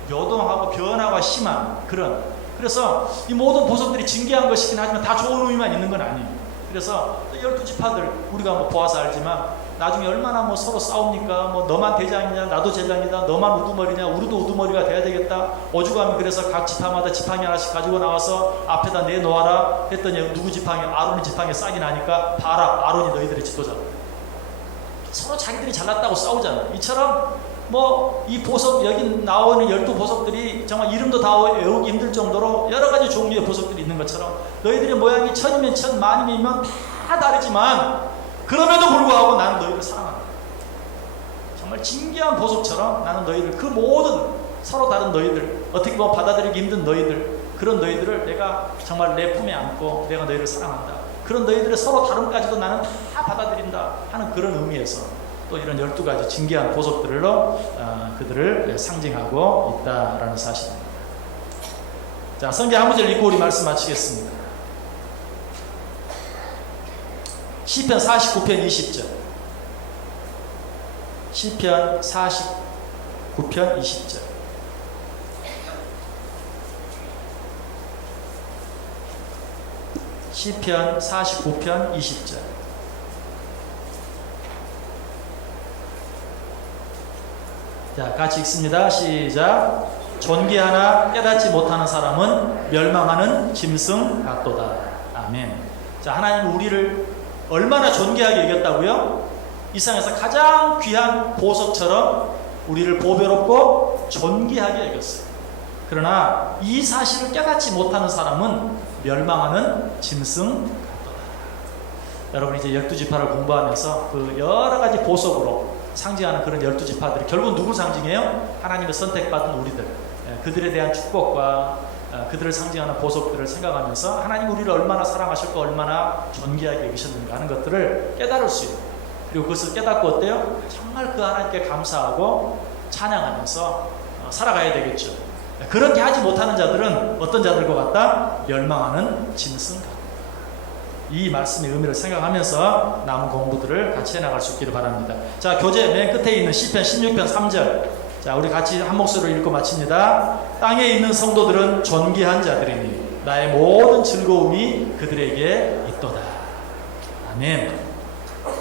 요동하고 변화가 심한 그런. 그래서 이 모든 보석들이 진귀한 것이긴 하지만 다 좋은 의미만 있는 건 아니에요. 그래서 12지파들 우리가 뭐 보아서 알지만 나중에 얼마나 뭐 서로 싸웁니까? 뭐 너만 대장이냐, 나도 제장이다, 너만 우두머리냐, 우리도 우두머리가 돼야 되겠다. 오죽하면 그래서 각 지파마다 지팡이 하나씩 가지고 나와서 앞에다 내놓아라 했더니 누구 지팡이? 아론이 지팡이 싹이 나니까 봐라, 아론이 너희들의 지도자. 서로 자기들이 잘났다고 싸우잖아. 이처럼 뭐 이 보석, 여기 나오는 12보석들이 정말 이름도 다 외우기 힘들 정도로 여러 가지 종류의 보석들이 있는 것처럼 너희들의 모양이 천이면 천, 만이면 다 다르지만 그럼에도 불구하고 나는 너희를 사랑한다. 정말 진귀한 보석처럼 나는 너희들, 그 모든 서로 다른 너희들, 어떻게 보면 받아들이기 힘든 너희들, 그런 너희들을 내가 정말 내 품에 안고 내가 너희를 사랑한다. 그런 너희들의 서로 다름까지도 나는 다 받아들인다 하는 그런 의미에서 또 이런 12가지 진귀한 보석들로 그들을 상징하고 있다라는 사실입니다. 자, 성경 한 구절 읽고 우리 말씀 마치겠습니다. 시편 49편 20절. 시편 49편 20절. 시편 49편 20절. 자, 같이 읽습니다. 시작. 존귀하나 깨닫지 못하는 사람은 멸망하는 짐승 같도다. 아멘. 자, 하나님 우리를 얼마나 존귀하게 여겼다고요? 이 세상에서 가장 귀한 보석처럼 우리를 보배롭고 존귀하게 여겼어요. 그러나 이 사실을 깨닫지 못하는 사람은 멸망하는 짐승 같도다. 여러분 이제 12지파를 공부하면서 그 여러 가지 보석으로 상징하는 그런 12지파들이 결국 누굴 상징해요? 하나님의 선택받은 우리들, 그들에 대한 축복과 그들을 상징하는 보석들을 생각하면서 하나님 우리를 얼마나 사랑하셨고 얼마나 존귀하게 여기셨는가 하는 것들을 깨달을 수 있는, 그리고 그것을 깨닫고 어때요? 정말 그 하나님께 감사하고 찬양하면서 살아가야 되겠죠. 그렇게 하지 못하는 자들은 어떤 자들과 같다? 멸망하는 짐승 같다. 이 말씀의 의미를 생각하면서 남은 공부들을 같이 해나갈 수 있기를 바랍니다. 자, 교재 맨 끝에 있는 시편 16편 3절. 자, 우리 같이 한 목소리로 읽고 마칩니다. 땅에 있는 성도들은 존귀한 자들이니 나의 모든 즐거움이 그들에게 있도다. 아멘.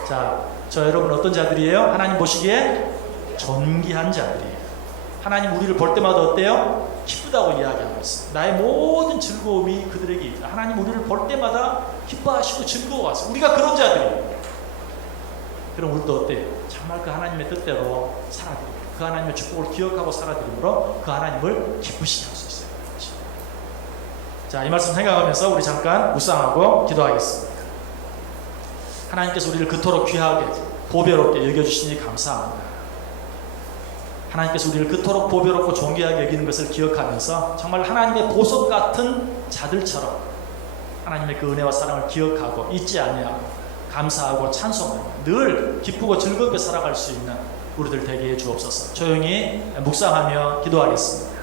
자, 저 여러분 어떤 자들이에요? 하나님 보시기에 존귀한 자들이에요. 하나님 우리를 볼 때마다 어때요? 기쁘다고 이야기하고 있습니다. 나의 모든 즐거움이 그들에게 있다. 하나님 우리를 볼 때마다 기뻐하시고 즐거워하세요. 우리가 그런 자들이에요. 그럼 우리도 어때요? 정말 그 하나님의 뜻대로 살아드리고 그 하나님의 축복을 기억하고 살아드림으로 그 하나님을 기쁘시게 할 수 있어요. 그렇죠? 자, 이 말씀 생각하면서 우리 잠깐 묵상하고 기도하겠습니다. 하나님께서 우리를 그토록 귀하게 보배롭게 여겨주시니 감사합니다. 하나님께서 우리를 그토록 보배롭고 존귀하게 여기는 것을 기억하면서 정말 하나님의 보석 같은 자들처럼 하나님의 그 은혜와 사랑을 기억하고 잊지 아니하고 감사하고 찬송하고 늘 기쁘고 즐겁게 살아갈 수 있는 우리들 되게 해 주옵소서. 조용히 묵상하며 기도하겠습니다.